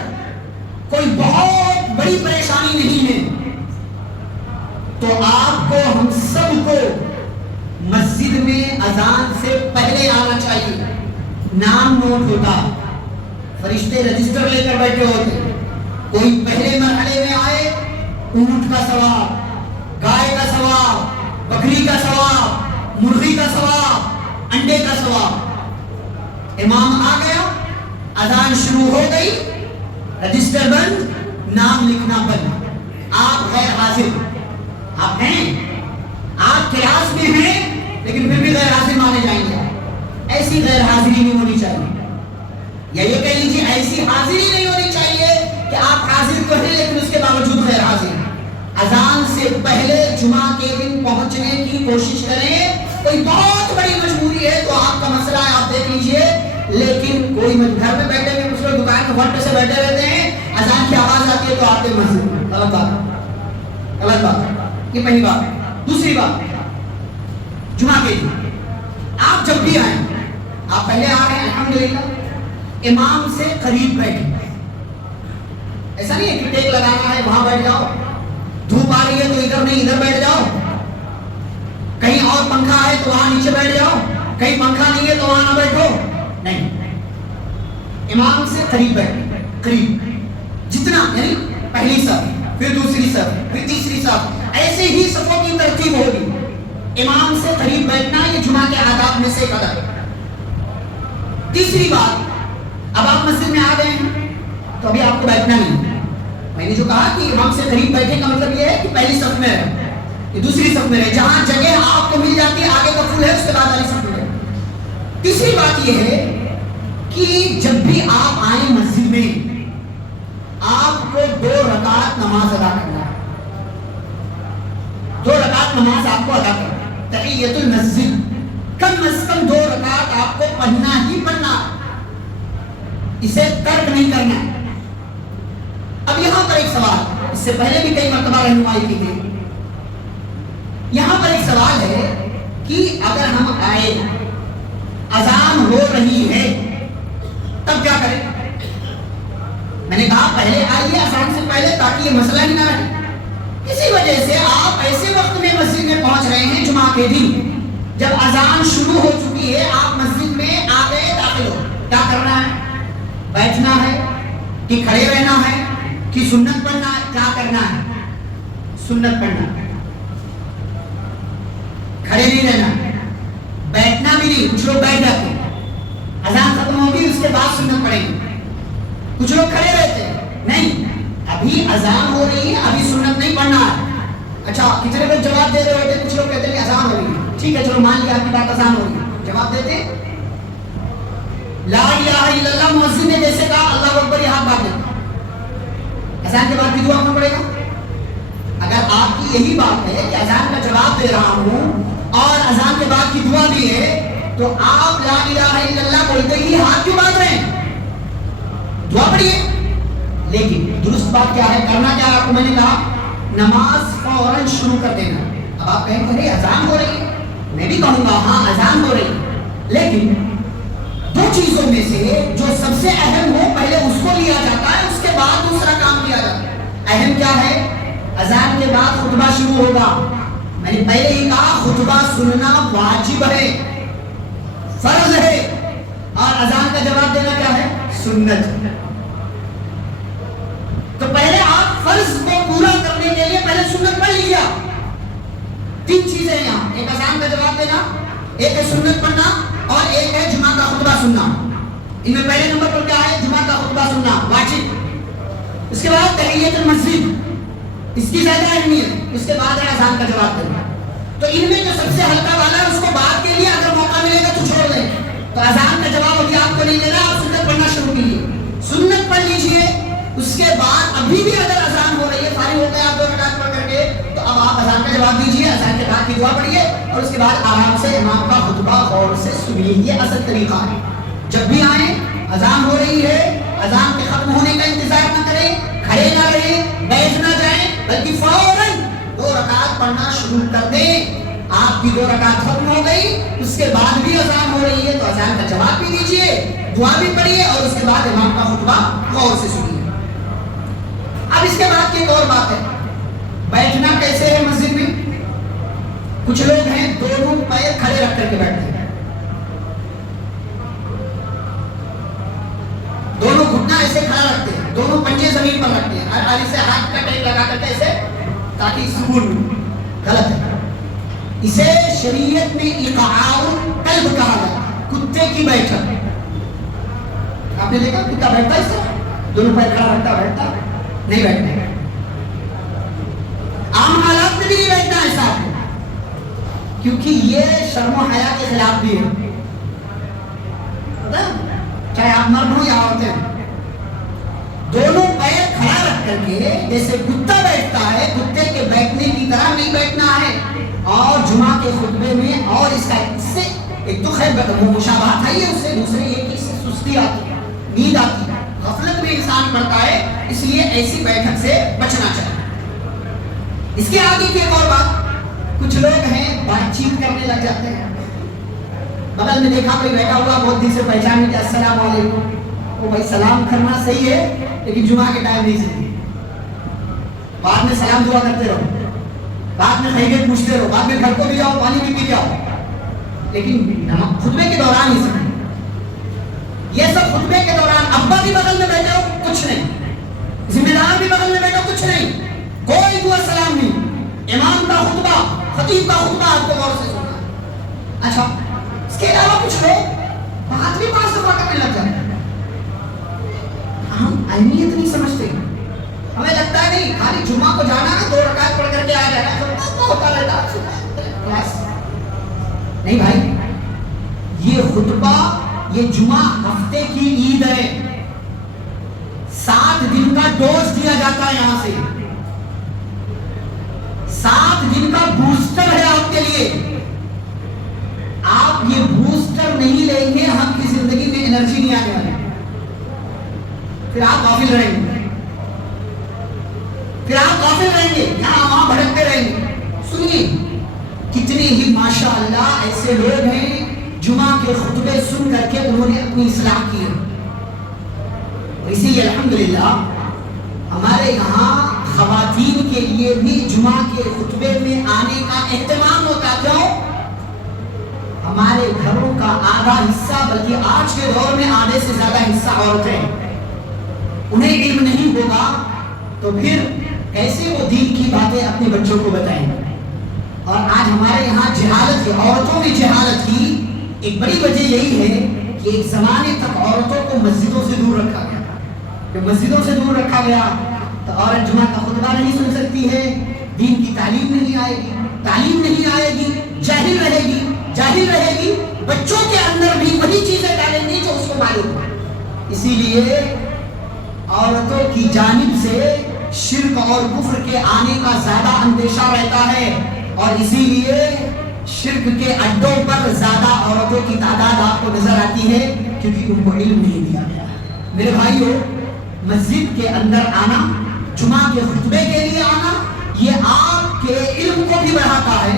کوئی بہت بڑی پریشانی نہیں ہے تو آپ کو, ہم سب کو مسجد میں اذان سے پہلے آنا چاہیے. نام نوٹ ہوتا, فرشتے رجسٹر لے کر بیٹھے ہوتے. کوئی پہلے مرحلے میں آئے, اونٹ کا ثواب, گائے کا ثواب, بکری کا ثواب, مرغی کا ثواب, انڈے کا ثواب. امام آ گیا, اذان شروع ہو گئی, رجسٹر بند, نام لکھنا بند, آپ غیر حاضر. آپ ہیں, آپ کلاس میں ہیں, لیکن پھر بھی غیر حاضر مانے جائیں گے. ایسی غیر حاضری نہیں ہونی چاہیے, یا یہ کہہ لیجیے ایسی حاضری نہیں ہونی چاہیے کہ آپ حاضر تو ہیں لیکن اس کے باوجود غیر حاضر. اذان سے پہلے جمعہ کے دن پہنچنے کی کوشش کریں. کوئی بہت بڑی مجبوری ہے تو آپ کا مسئلہ ہے, آپ دیکھ لیجیے. لیکن کوئی گھر میں بیٹھے ہوئے, کچھ لوگ دکان میں وقت سے بیٹھے رہتے ہیں, اذان کی آواز آتی ہے تو آپ کے مسجد میں. غلط بات, غلط بات. یہ پہلی بات ہے. دوسری بات, جمعہ کے دن آپ جب بھی آئیں, آپ پہلے آ رہے ہیں الحمدللہ, امام سے قریب بیٹھیں. ایسا نہیں ہے کہ ٹیک لگانا ہے وہاں بیٹھ جاؤ, دھوپ آ رہی ہے تو ادھر نہیں ادھر بیٹھ جاؤ, کہیں اور پنکھا ہے تو وہاں نیچے بیٹھ جاؤ, کہیں پنکھا نہیں ہے تو وہاں نہ بیٹھو. نہیں, امام سے قریب بیٹھیں, قریب جتنا, یعنی پہلی صف, پھر دوسری صف, پھر تیسری صف, ایسے ہی صفوں کی ترتیب ہوگی. امام سے قریب بیٹھنا یہ جمعہ کے آداب میں سے ایک آداب ہے. تیسری بات, اب آپ مسجد میں آ گئے ہیں تو ابھی آپ کو بیٹھنا نہیں. میں نے جو کہا کہ امام سے قریب بیٹھنے کا مطلب یہ ہے کہ پہلی صف میں رہے, یہ دوسری صف میں رہے, جہاں جگہ آپ کو مل جاتی ہے, آگے کا پھول ہے اس کے بعد والی صف میں رہے. تیسری بات یہ ہے کہ جب بھی آپ آئیں مسجد میں, آپ کو 2 رکعت نماز ادا کرنا ہے. 2 رکعت نماز آپ کو ادا کرنا ہے. تحیۃ المسجد کم از کم 2 رکعت آپ کو پڑھنا ہی پڑھنا ہے, اسے ترک نہیں کرنا. اب یہاں پر ایک سوال, اس سے پہلے بھی کئی مرتبہ رہنمائی کی گئی. یہاں پر ایک سوال ہے کہ اگر ہم آئے, اذان ہو رہی ہے, تب کیا کریں؟ میں نے کہا پہلے آئیے اذان سے پہلے, تاکہ یہ مسئلہ ہی نہ رہے. اسی وجہ سے آپ ایسے وقت میں مسجد میں پہنچ رہے ہیں جمعہ کے دن جب اذان شروع ہو چکی ہے, آپ مسجد میں آ گئے, داخل ہو. کیا کرنا ہے؟ بیٹھنا ہے کہ کھڑے رہنا ہے کہ سنت پڑھنا ہے؟ کیا کرنا ہے؟ سنت پڑھنا. کھڑے نہیں رہنا, بیٹھنا بھی نہیں. کچھ لوگ بیٹھ جاتے ہیں, اذان ختم ہوگی اس کے کے بعد سنت پڑھیں گے. کچھ لوگ کھڑے رہتے ہیں, نہیں ابھی اذان ہو رہی ہے, ابھی سنت نہیں پڑھنا ہے. اچھا کتنے لوگ جواب دے رہے ہوتے ہیں, کچھ لوگ کہتے ہیں کہ اذان ہو رہی ہے, ٹھیک ہے چلو مان لیا آپ کی بات اذان ہو رہی ہے, جواب دیتے لا الہ الا اللہ, مؤذن نے جیسے کہا اللہ اکبر یہ ہاتھ باندھ دیتے, اذان کے بعد بھی دعا کرنا پڑے گا. اگر آپ کی یہی بات ہے کہ اذان کا جواب دے رہا ہوں اور اذان کے بعد کی دعا بھی ہے, تو آپ لا الہ الا اللہ بولتے ہی ہاتھ کیوں باندھ رہے ہیں؟ دعا پڑھیے. لیکن درست بات کیا ہے, کرنا کیا ہے, آپ کو میں نے کہا نماز فوراً شروع کر دینا. اب آپ کہیں گے اذان ہو رہی ہے, میں بھی کہوں گا ہاں اذان ہو رہی ہے, لیکن دو چیزوں میں سے جو سب سے اہم ہو پہلے اس کو لیا جاتا ہے, اس کے بعد دوسرا کام کیا جاتا ہے. اہم کیا ہے؟ اذان کے بعد خطبہ شروع ہوگا. میں نے پہلے ہی کہا خطبہ سننا واجب ہے, فرض ہے, اور اذان کا جواب دینا کیا ہے؟ سنت. تو پہلے آپ فرض کو پورا کرنے کے لیے پہلے سنت پڑھ لیا. تین چیزیں یہاں, ایک اذان کا جواب دینا, ایک ہے سنت پڑھنا, اور ایک ہے جمعہ کا خطبہ سننا. ان میں پہلے نمبر پر کیا ہے؟ جمعہ کا خطبہ سننا واجب. اس کے بعد تحیۃ المسجد, اس کی زیادہ اہمیت. اس کے بعد ہے اذان کا جواب دینا. تو ان میں جو سب سے ہلکا والا ہے اس کو بعد کے لیے اگر موقع ملے گا تو چھوڑ دیں. تو اذان کا جواب ابھی آپ کو نہیں دینا, آپ سنت پڑھنا شروع کیجیے, سنت پڑھ لیجیے. اس کے بعد ابھی بھی اگر اذان ہو رہی ہے, فارغ ہو گئے آپ 2 رکعت پڑھ کر کے, تو اب آپ اذان کا جواب دیجیے, اذان کے بعد کی دعا پڑھیے, اور اس کے بعد آرام سے امام کا خطبہ غور سے سنیے. یہ اصل طریقہ ہے. جب بھی آئیں, اذان ہو رہی ہے, اذان کے ختم ہونے کا انتظار نہ کریں, کھڑے نہ رہیں, بیٹھ نہ جائیں, بلکہ فوراً 2 رکعت پڑھنا شروع کر دیں. آپ کی 2 رکعت ختم ہو گئی, اس کے بعد بھی اذان ہو رہی ہے, تو اذان کا جواب بھی دیجیے, دعا بھی پڑھیے, اور اس کے بعد امام کا خطبہ غور سے سنیے. اب اس کے بعد کی ایک اور بات ہے, بیٹھنا کیسے ہے مسجد میں. کچھ لوگ ہیں دونوں پیر کھڑے رکھ کر کے بیٹھتے ہیں, دونوں گھٹنا ایسے کھڑا رکھتے ہیں, دونوں پنجے زمین پر رکھتے ہیں, ہر آلی سے ہاتھ کا ٹیک لگا کر کے ایسے, تاکہ سکون. غلط ہے. اسے شریعت میں اقعاء القلب کہا گیا, کتے کی بیٹھک. آپ نے دیکھا کتا بیٹھتا ہے, اس سے دونوں پیر کھڑا رکھتا بیٹھتا نہیں, بیٹھنا ہے. عام حالات میں بھی نہیں بیٹھنا ہے صاحب, کیونکہ یہ شرم و حیا کے خلاف بھی ہے. چاہے آپ مرد ہو یا عورتیں, دونوں پیر کھڑا رکھ کر کے جیسے کتا بیٹھتا ہے, کتے کے بیٹھنے کی طرح نہیں بیٹھنا ہے. اور جمعہ کے خطبے میں, اور اس کا سے ایک تو خیر مشابہت ہے, اس سے دوسرے یہ کہ اس سے سستی آتی ہے, نیند آتی ہے, غفلت میں انسان پڑتا ہے, اس لیے ایسی بیٹھک سے بچنا چاہیے. اس کے آگے کی ایک اور بات, کچھ لوگ ہیں بات چیت کرنے لگ جاتے ہیں. بغل میں دیکھا کوئی بیٹھا ہوا, بہت دن سے پہچان نہیں, السلام علیکم. وہ بھائی سلام کرنا صحیح ہے, لیکن جمعہ کے ٹائم نہیں صحیح. بعد میں سلام دعا کرتے رہو, بعد میں خیریت پوچھتے رہو, بعد میں گھر کو بھی جاؤ, پانی بھی پی جاؤ, لیکن خطبے کے دوران ہی صحیح. یہ سب خطبے کے دوران. ابا بھی بغل میں بیٹھے ہو کچھ نہیں, ذمہ دار بھی بغل میں بیٹھے ہو کچھ نہیں, کوئی دعا سلام نہیں. امام کا خطبہ, خطیب کا خطبہ آپ کو غور سے سننا. اچھا اس کے علاوہ کچھ لوگ بات بھی 5 دفعہ کرنے لگ جاتے ہیں. ہم اہمیت نہیں سمجھتے, ہمیں لگتا ہے نہیں خالی جمعہ کو جانا ہے, 2 رکعت پڑھ کر کے آ جانا ہے, ہوتا رہتا ہے. نہیں بھائی, یہ خطبہ, یہ جمعہ ہفتے کی عید ہے. 7 دن کا ڈوز دیا جاتا ہے یہاں سے, 7 دن کا بوسٹر ہے آپ کے لیے. آپ یہ بوسٹر نہیں لیں گے, ہم کی زندگی میں انرجی نہیں آنے والی, پھر آپ غافل رہیں گے, یہاں وہاں بھٹکتے رہیں گے. سنیے, کتنے ہی ماشاءاللہ ایسے لوگ ہیں جمعہ کے خطبے سن کر کے انہوں نے اپنی اصلاح کی ہے. اسی لیے الحمدللہ ہمارے یہاں خواتین کے لیے بھی جمعہ کے خطبے میں آنے کا اہتمام ہوتا. کیوں؟ ہمارے گھروں کا آدھا حصہ, بلکہ آج کے دور میں آدھے سے زیادہ حصہ عورتیں, انہیں علم نہیں ہوگا تو پھر کیسے وہ دین کی باتیں اپنے بچوں کو بتائیں گے. اور آج ہمارے یہاں جہالت کی, عورتوں میں جہالت کی ایک بڑی وجہ یہی ہے کہ ایک زمانے تک عورتوں کو مسجدوں سے دور رکھا گیا. جب مسجدوں سے دور رکھا گیا تو عورت جمعہ کا خطبہ نہیں سن سکتی ہے, دین کی تعلیم نہیں آئے گی, تعلیم نہیں آئے گی, جاہل رہے گی, جاہل رہے گی, بچوں کے اندر بھی وہی چیزیں ڈالیں گی جو اس کو معلوم ہے. اسی لیے عورتوں کی جانب سے شرک اور کفر کے آنے کا زیادہ اندیشہ رہتا ہے, اور اسی لیے شرک کے اڈوں پر زیادہ عورتوں کی تعداد آپ کو نظر آتی ہے, کیونکہ ان کو علم نہیں دیا گیا. میرے بھائیو, مسجد کے اندر آنا, جمعہ کے خطبے کے لیے آنا, یہ آپ کے علم کو بھی بڑھاتا ہے,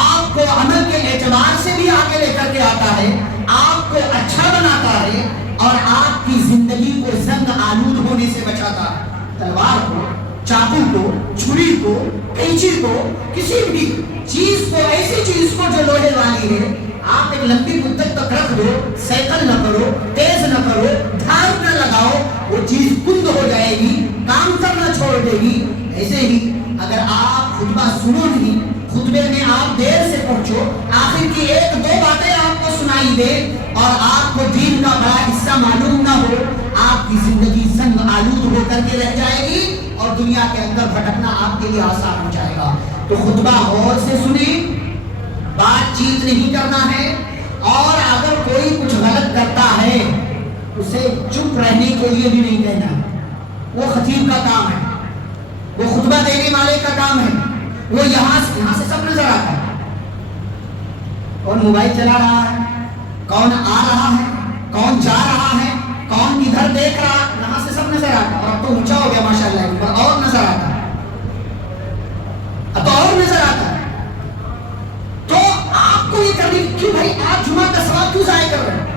آپ کو عمل کے اعتبار سے بھی آگے لے کر کے آتا ہے, آپ کو اچھا بناتا ہے, اور آپ کی زندگی کو زنگ آلود ہونے سے بچاتا ہے. تلوار کو, چاقو کو, چھری کو, قینچی کو, کسی بھی چیز کو, ایسی چیز کو جو لوہے والی ہے, آپ ایک لمبی مدت تک رکھ دو, سیکل نہ کرو, تیز نہ کرو, دھار نہ لگاؤ, وہ چیز کند ہو جائے گی, کام کرنا چھوڑ دے گی. ایسے ہی اگر آپ خطبہ سنو نہیں, خطبے میں آپ دیر سے پہنچو, آخر کی ایک دو باتیں آپ کو سنائی دے اور آپ کو دین کا بڑا حصہ معلوم نہ ہو, آپ کی زندگی زنگ آلود ہو کر کے رہ جائے گی, اور دنیا کے اندر بھٹکنا آپ کے لیے آسان ہو جائے گا. تو خطبہ غور سے سنیں, بات چیت نہیں کرنا ہے, اور اگر کوئی کچھ غلط کرتا ہے اسے چپ رہنے کے لیے بھی نہیں کہنا. وہ خطیب کا کام ہے, وہ خطبہ دینے والے کا کام ہے. وہ یہاں سے سب نظر آتا ہے, کون موبائل چلا رہا ہے, کون آ رہا ہے, کون جا رہا ہے, کون کدھر دیکھ رہا, یہاں سے سب نظر آتا ہے. اور اب تو اونچا ہو گیا ماشاءاللہ, پر اور نظر آتا ہے, اب تو اور نظر آتا ہے. تو آپ کو یہ کرنی کیوں بھائی, آپ جمعہ کا ثواب کیوں ضائع کر رہے ہیں؟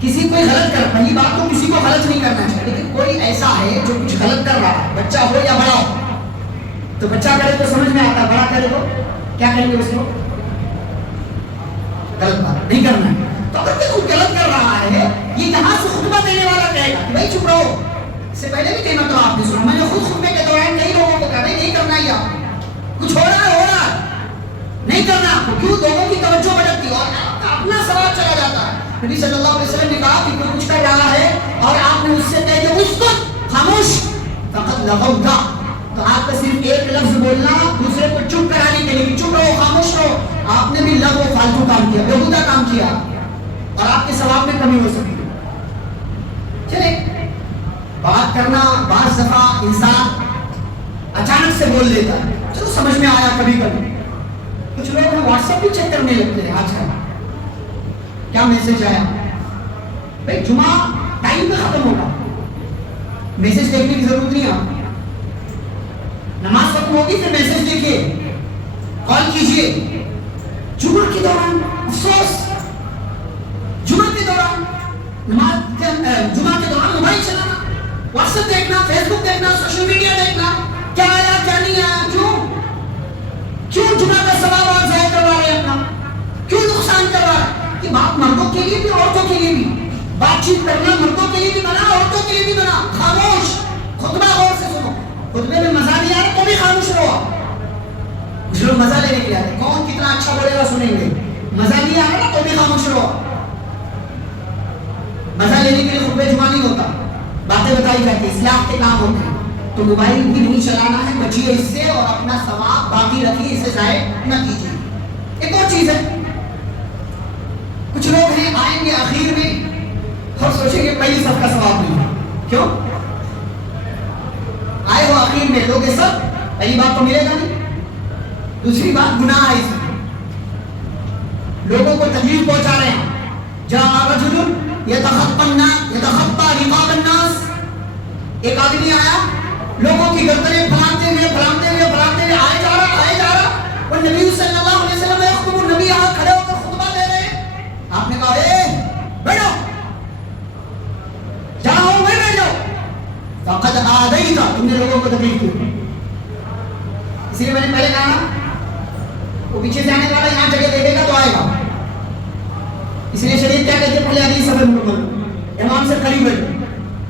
کسی کوئی غلط کر, پہلی بات تو کسی کو غلط نہیں کرنا چاہیے, لیکن کوئی ایسا ہے جو کچھ غلط کر رہا ہے, بچہ ہو یا بڑا ہو, تو بچہ کرے تو سمجھ میں آتا ہے, بڑا کرے تو کیا کریں گے اس کو, غلط بات نہیں کرنا ہے. تو اگر کوئی غلط کر رہا ہے, یہ یہاں سے خطبہ دینے والا کہے گا کہ بھائی چپ رہو. اس سے پہلے بھی کہنا تو آپ نے سنا, میں نے خود خطبے کے دوران کئی لوگوں کو کہا نہیں کرنا ہی, آپ کچھ ہو رہا ہے نہیں کرنا. کیوں؟ لوگوں کی توجہ بھٹکتی ہے اور آپ کا اپنا ثواب چلا جاتا ہے. نبی صلی اللہ علیہ وسلم نے کہا کہ کوئی کچھ کر رہا ہے اور آپ نے اس سے کہہ دیا اسکت, خاموش, فقط لغوتا, تو آپ کا صرف ایک لفظ بولنا دوسرے کو چپ کرانے کے لیے, چپ رہو, خاموش رہو, آپ نے بھی لغو فالتو کام کیا, بیہودہ کام کیا, اور آپ کے ثواب میں کمی ہو سکتی ہے. چلے, بات کرنا بعض دفعہ انسان اچانک سے بول لیتا ہے, چلو سمجھ میں آیا کبھی کبھی. کچھ لوگ واٹس ایپ بھی چیک کرنے لگتے ہیں, آج کل کیا میسج آیا, بھائی جمعہ ٹائم پہ ختم ہوگا, میسج دیکھنے کی ضرورت نہیں. آپ نماز ختم ہوگی پھر میسج دیکھیے, کال کیجیے. جمعہ کے دوران افسوس, جمعہ کے دوران جمعہ کے دوران موبائل چلانا, واٹس ایپ دیکھنا, فیس بک دیکھنا, سوشل میڈیا دیکھنا, کیا آیا کیا نہیں آیا. کیوں جمعہ کا ثواب آپ ضائع کروا رہے ہیں اپنا, کیوں نقصان کر رہا ہے. کہ بات مردوں کے لیے بھی عورتوں کے لیے بھی, بات چیت کرنا مردوں کے لیے بھی بنا, عورتوں کے لیے بھی بنا. خاموش, خطبہ غور سے سنو, خطبے میں مزہ نہیں آ رہا تو بھی خاموش رہو. کچھ لوگ مزہ لینے کے لیے آتے, کون کتنا اچھا بولے گا سنیں گے, مزہ نہیں آ رہا تو بھی خاموش رہو. مزہ لینے کے لیے خطبہ جمعہ نہیں ہوتا, باتیں بتائی جاتی, اصلاح کے کام ہوتے ہیں. تو موبائل بھی نہیں چلانا ہے, بچیے اس سے, اور اپنا ثواب باقی رکھیے, اسے ضائع نہ کیجیے. ایک اور چیز ہے, کچھ لوگ ہیں آئیں گے اخیر میں اور سوچیں گے پہلی صف کا ثواب نہیں. کیوں آئے ہو اخیر میں, لوگ سب, پہلی بات تو ملے گا نہیں, دوسری بات گناہ ہے, اس میں لوگوں کو تکلیف پہنچا رہے ہیں. جاء رجل یتخطى رقاب الناس, ایک آدمی آیا, لوگوں کی گردنیں پھلانتے ہوئے آئے جا رہا, اور نبی صلی اللہ علیہ وسلم یخطب, نبی یہاں کھڑے ہو کر خطبہ دے رہے ہیں. آپ نے کہا بیٹھو, جہاں ہو وہیں بیٹھ جاؤ, فقد آذیت, تم نے لوگوں کو تکلیف دی. اسی لیے میں نے پہلے کہا نا, وہ پیچھے سے آنے والا یہاں جگہ دیکھے گا تو آئے گا. اس لیے شریعت کیا کہتے ہیں, پہلے حدیث سفر مکمل, امام سے قریب بیٹھو,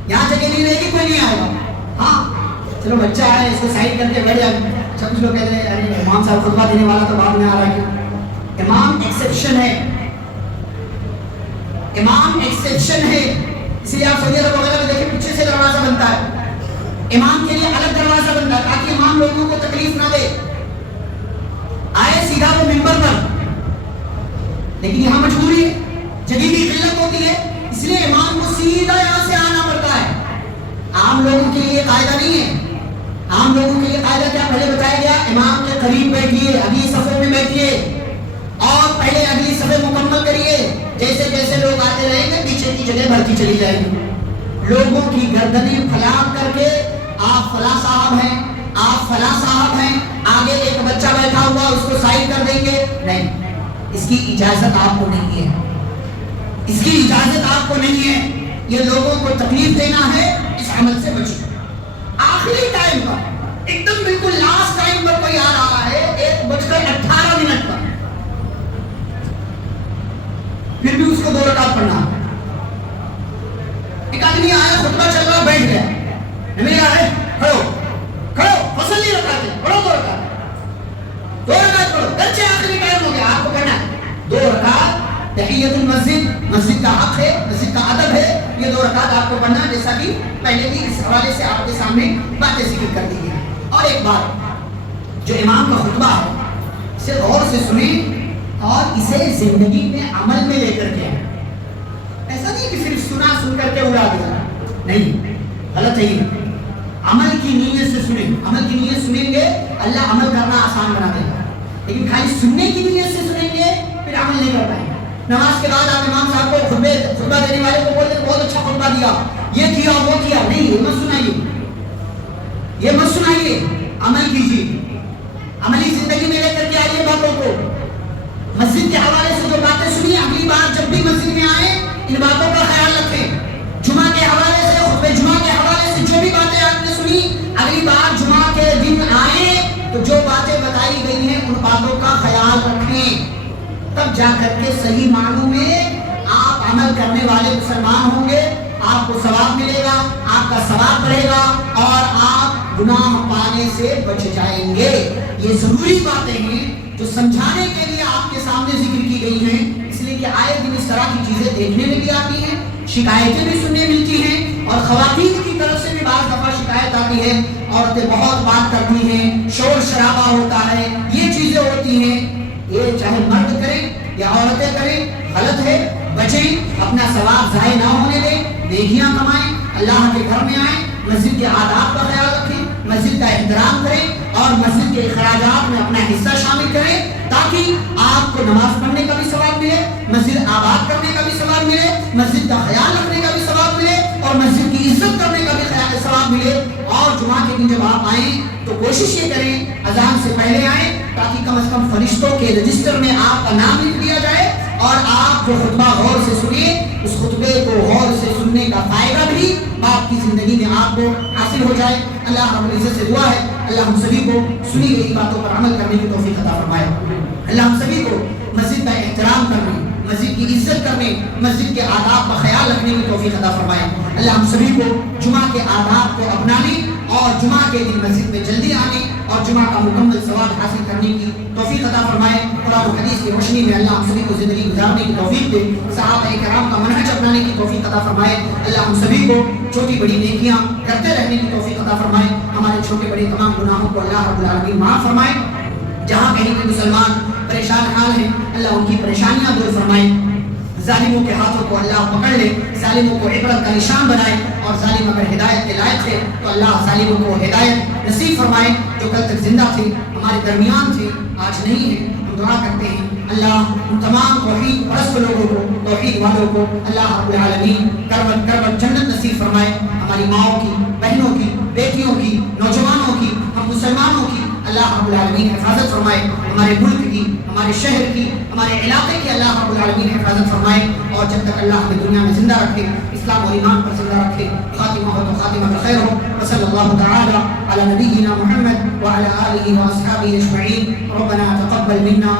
یہاں جگہ نہیں رہے گی کوئی نہیں آئے گا. ہاں چلو بچہ ہے, اس کو سائڈ کر کے بیٹھ جائے. اچھا, کچھ لوگ کہتے ہیں ارے امام صاحب خطبہ دینے والا تو بعد میں آ رہا ہے. امام ایکسیپشن ہے, امام ایکسیپشن ہے، اس لیے آپ سعودی عرب وغیرہ میں دیکھیں پیچھے سے دروازہ بنتا ہے، امام کے لیے الگ دروازہ بنتا ہے تاکہ امام لوگوں کو تکلیف نہ دے، آئے سیدھا وہ ممبر پر، لیکن یہاں مجبوری ہے، جگہ کی قلت ہوتی ہے، اس لیے امام کو سیدھا یہاں سے آنا پڑتا ہے۔ عام لوگوں کے لیے قاعدہ نہیں ہے، عام لوگوں کے لیے قاعدہ کیا پہلے بتایا گیا، امام کے قریب بیٹھیے، اگلی صفوں میں بیٹھیے اور پہلے اگلی صفیں مکمل کریے، جیسے جیسے لوگ آتے رہیں گے پیچھے کی جگہ بھرتی چلی جائے گی۔ لوگوں کی گردنیں پھلانگ کر کے آپ فلاں صاحب ہیں، آپ فلاں صاحب ہیں، آگے ایک بچہ بیٹھا ہوا اس کو سائڈ کر دیں گے، نہیں، اس کی اجازت آپ کو نہیں ہے، اس کی اجازت آپ کو نہیں ہے، یہ لوگوں کو تکلیف دینا ہے، اس عمل سے بچیں۔ آخری ٹائم پر ایک دم بالکل لاسٹ ٹائم پر کوئی آ رہا ہے 1:18 پر، پھر بھی اس کو 2 رکعت پڑھنا ہے۔ ایک آدمی آیا، خطبہ چل رہا، بیٹھ گیا، نبی آئے، کھڑو کھڑو، فصل نہیں رکھاتے، پڑھو 2 رکعت، 2 رکعت پڑھو، گرچہ آخری ٹائم ہو گیا، آپ کو کرنا ہے 2 رکعت۔ تحیت المسجد، مسجد کا حق ہے، مسجد کا ادب ہے، یہ 2 رکعت آپ کو پڑھنا، جیسا کہ پہلے بھی اس حوالے سے آپ کے سامنے باتیں ذکر کر دی گئی۔ اور ایک بات، جو امام کا خطبہ ہے اسے غور سے سنیں اور اسے زندگی میں عمل میں لے کر کے آئیں۔ ایسا نہیں کہ صرف سن کر کے اڑا دیا، نہیں، غلط ہے۔ عمل کی نیت سے سنیں، عمل کی نیت سنیں گے اللہ عمل کرنا آسان بنا دے گا، لیکن خالی سننے کی نیت سے سنیں گے پھر عمل نہیں کر پائیں گے۔ نماز کے بعد آپ امام صاحب کو خطبہ دینے والے کو بولتے ہیں بہت اچھا خطبہ دیا، یہ کیا وہ کیا، نہیں، یہ مت سنائیے، یہ مت سنائیے، عمل کیجیے، عملی زندگی میں لے کر کے آئیے باتوں کو۔ مسجد کے حوالے سے جو باتیں سنی، اگلی بار جب بھی مسجد میں آئیں ان باتوں کا خیال رکھیں۔ جمعہ کے حوالے سے، خطبہ جمعہ کے حوالے سے جو بھی باتیں آپ نے سنی، اگلی بار جمعہ کے دن آئیں تو جو باتیں بتائی گئی ہیں ان باتوں کا خیال رکھیں، تب جا کر کے صحیح معنوں میں آپ عمل کرنے والے مسلمان ہوں گے، آپ کو ثواب ملے گا، آپ کا ثواب بڑھے گا اور آپ گناہ پانے سے بچ جائیں گے۔ یہ ضروری باتیں ہیں جو سمجھانے کے لیے آپ کے سامنے ذکر کی گئی ہیں، اس لیے کہ آئے دن اس طرح کی چیزیں دیکھنے میں بھی آتی ہیں، شکایتیں بھی سننے ملتی ہیں، اور خواتین کی طرف سے بھی بعض دفعہ شکایت آتی ہے، عورتیں بہت بات کرتی ہیں، شور شرابہ ہوتا ہے، یہ چیزیں ہوتی ہیں۔ یہ چاہے مرد کریں یا عورتیں کریں، غلط ہے، بچیں، اپنا ثواب ضائع نہ ہونے دیں، نیکیاں کمائیں، اللہ کے گھر میں آئیں، مسجد کے آداب کا خیال رکھیں، مسجد کا احترام کریں اور مسجد کے اخراجات میں اپنا حصہ شامل کریں، تاکہ آپ کو نماز پڑھنے کا بھی ثواب ملے، مسجد آباد کرنے کا بھی ثواب ملے، مسجد کا خیال رکھنے کا بھی ثواب ملے اور مسجد کی عزت کرنے کا بھی ثواب ملے۔ اور جمعہ کے دن جب آپ آئیں تو کوشش یہ کریں اذان سے پہلے آئیں، تاکہ کم از کم فرشتوں کے رجسٹر میں آپ کا نام لکھ دیا جائے، اور آپ جو خطبہ غور سے سنیے اس خطبے کو غور سے سننے کا فائدہ بھی آپ کی زندگی میں آپ کو حاصل ہو جائے۔ اللہ رب العزت سے دعا ہے اللہ ہم سبھی کو سنی گئی باتوں پر عمل کرنے کی توفیق عطا فرمائے، اللہ ہم سبھی کو مسجد کا احترام کرنے، مسجد کی عزت کرنے، مسجد کے آداب کا خیال رکھنے کی توفیق عطا فرمائے، اللہ ہم سبھی کو جمعہ کے آداب کو اپنانے اور جمعہ کے دن مسجد میں جلدی آنے اور جمعہ کا مکمل ثواب حاصل کرنے کی توفیق عطا فرمائے۔ قرآن و حدیث کی روشنی میں اللہ ہم سبھی کو زندگی گزارنے کی توفیق دے، صحابہ کرام کا منہج اپنانے کی توفیق عطا فرمائے، اللہ ہم سبھی کو چھوٹی بڑی نیکیاں کرتے رہنے کی توفیق عطا فرمائے، ہمارے چھوٹے بڑے تمام گناہوں کو اللہ رب العالمین معاف فرمائے، جہاں کہیں بھی مسلمان پریشان حال ہیں اللہ ان کی پریشانیاں دور فرمائے، ظالموں کے ہاتھوں کو اللہ پکڑ لے، ظالموں کو عبرت کا نشان بنائے، اور ظالم اگر ہدایت کے لائق ہے تو اللہ ظالموں کو ہدایت نصیب فرمائے، جو کل تک زندہ تھے ہمارے درمیان تھے آج نہیں ہے، ہم دعا کرتے ہیں اللہ ان تمام توحید پرست لوگوں کو، توحید والوں کو اللہ رب العالمین کروٹ کروٹ جنت نصیب فرمائے، ہماری ماؤں کی، بہنوں کی، بیٹیوں کی، نوجوانوں کی، ہم مسلمانوں کی اللہ رب العالمین حفاظت فرمائے، ہمارے ملک کی، ہمارے شہر کی، ہمارے علاقے کی اللہ رب العالمین حفاظت فرمائے، اور جب تک اللہ ہمیں دنیا میں زندہ رکھے، اسلام اور ایمان پر زندہ رکھے، خاتمہ ہو تو خاتمہ بخیر ہو، وصلی اللہ تعالی علی نبینا محمد وعلی آلہ واصحابہ اجمعین، ربنا تقبل منا